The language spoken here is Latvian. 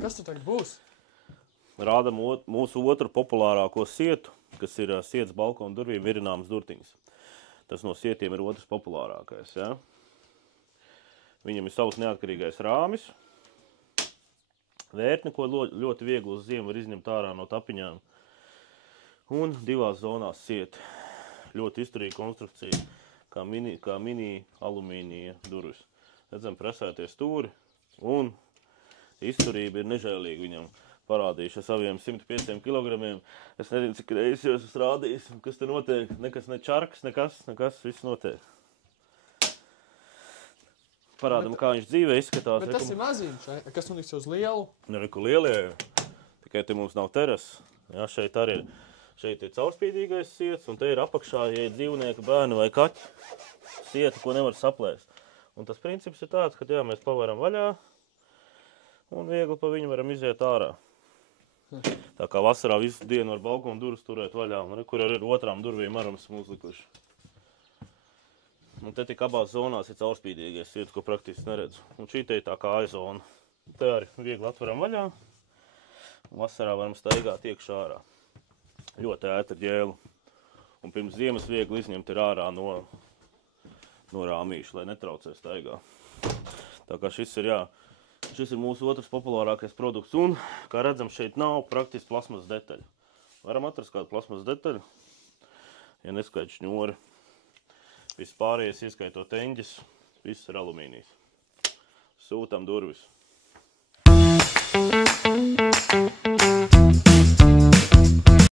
Kas tur tagad būs? Rādam mūsu otru populārāko sietu, kas ir sietas balkona durvīm virināmas durtiņas. Tas no sietiem ir otrs populārākais. Ja? Viņam ir savs neatkarīgais rāmis. Vērtni, ko ļoti viegli uz ziemu var izņemt ārā no tapiņām. Un divās zonās sieti. Ļoti izturīga konstrukcija, kā mini alumīnija durvis. Redzam, presētie stūri un izturība ir nežēlīga viņam. Parādīšu ar saviem 105 kilogramiem. Es nezinu, cik reizes jūs esmu rādījis, kas te notiek. Nekas ne čarks, nekas, viss notiek. Parādam, kā viņš dzīvē izskatās. Bet tas ir maziņš, kas notiks uz lielu? Reku lielie, tikai te mums nav teras. Jā, šeit arī ir. Šeit ir caurspīdīgais siets, un te ir apakšā, ja ir dzīvnieki, bērni vai kaķi, sieta, ko nevar saplēst. Un tas princips ir tāds, ka jā, mēs pavaram vaļā, un viegli pa viņu varam iziet ārā. Tā kā vasarā visu dienu var balkonu durvis turēt vaļā, un kur ar otrām durvīm arī esam uzlikuši. Un te tik abās zonās ir caurspīdīgais siets, ko praktiski neredz. Un šī te ir tā kāja zona. Te arī viegli atveram vaļā, un vasarā varam staigāt iekšā ārā. Ļoti ētra ģēlu. Un pirms ziemas viegli izņemt ir ārā no rāmīša, lai netraucē staigā. Tā kā šis ir mūsu otrs populārākais produkts. Un, kā redzam, šeit nav praktiski plasmas detaļu. Varam atrast kādu plasmas detaļu, ja neskaita šņori. Viss pārējais, ieskaitot eņģis, viss ir alumīnijs. Sūtam durvis.